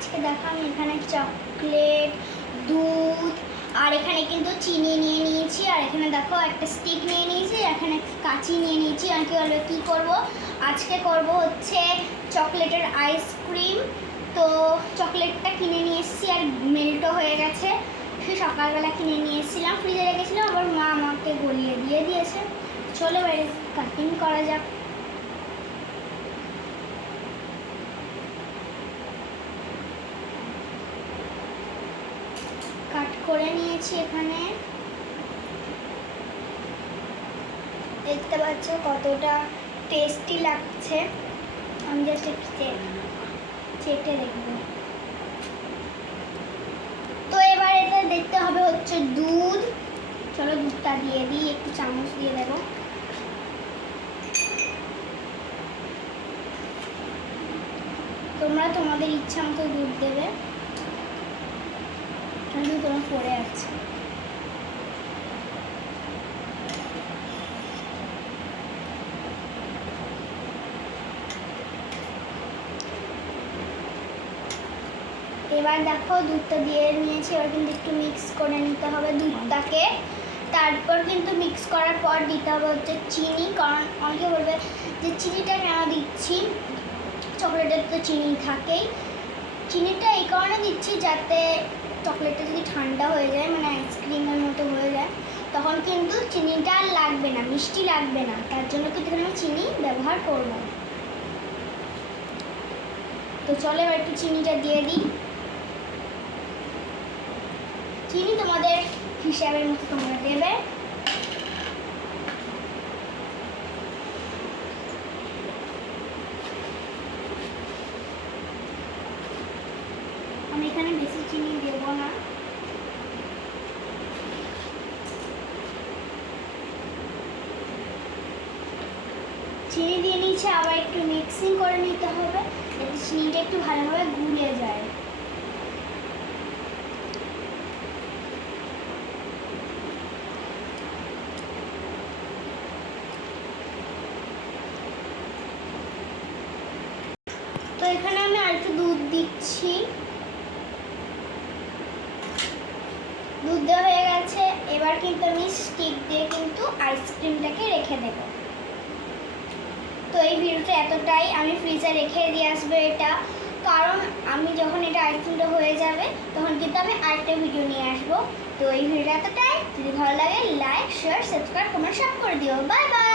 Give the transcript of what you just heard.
আজকে দেখো আমি এখানে চকলেট, দুধ আর এখানে কিন্তু চিনি নিয়ে নিয়েছি, আর এখানে দেখো একটা স্টিক নিয়ে নিয়েছি, এখানে কাঁচি নিয়ে নিয়েছি। আর কি করব আজকে করব হচ্ছে চকলেটের আইসক্রিম। তো চকলেটটা কিনে নিয়ে এসেছি আর মেল্টও হয়ে গেছে। সে সকালবেলা কিনে নিয়ে এসেছিলাম, ফ্রিজে রেখেছিলাম, আবার মা আমাকে গলিয়ে দিয়ে দিয়েছে। চলো বাইরে কাটিং করা যাক। কাট করে নিয়েছি। এখানে দেখতে পাচ্ছ কতটা টেস্টি লাগছে। আমি জাস্ট একটু চেটে দেখবো। তো এবার এটা দেখতে হবে হচ্ছে দুধ। চলো দুধটা দিয়ে দিই, একটু চামচ দিয়ে দেবো। তোমরা তোমাদের ইচ্ছা মতো দুধ দেবে, কিন্তু তোমার পড়ে আছে। এবার দেখো দুধটা দিয়ে নিয়েছি, এবার কিন্তু একটু মিক্স করে নিতে হবে দুধটাকে। তারপর কিন্তু মিক্স করার পর দিতে হবে হচ্ছে চিনি, কারণ অনেকে বলবে যে চিনিটা কেন দিচ্ছি, চকলেটের তো চিনি থাকেই। চিনিটা এই কারণে দিচ্ছি যাতে চকলেটটা যদি ঠান্ডা হয়ে যায়, মানে আইসক্রিমের মতো হয়ে যায়, তখন কিন্তু চিনিটা আর লাগবে না, মিষ্টি লাগবে না। তার জন্য কিন্তু আমি চিনি ব্যবহার করব। তো চলো এবার একটু চিনিটা দিয়ে দিই। চিনি তোমাদের হিসাবের মতো তোমরা দেবে। আমি এখানে বেশি চিনি দেব না। চিনি দিয়ে নিচ্ছে, আবার একটু মিক্সিং করে নিতে হবে যাতে চিনিটা একটু ভালোভাবে গুলে যায়। তো এখানে আমি আর একটু দুধ দিচ্ছি। দুধ দেওয়া হয়ে গেছে। এবার কিন্তু আমি স্টিক দিয়ে কিন্তু আইসক্রিমটাকে রেখে দেব। তো এই ভিডিওটা এতটাই। আমি ফ্রিজে রেখে দিয়ে আসবো এটা, কারণ আমি যখন এটা আইসক্রিমটা হয়ে যাবে তখন কিন্তু আমি আরেকটা ভিডিও নিয়ে আসবো। তো এই ভিডিওটা এতটাই। যদি ভালো লাগে লাইক, শেয়ার, সাবস্ক্রাইব, কমেন্ট সব করে দিও। Bye bye.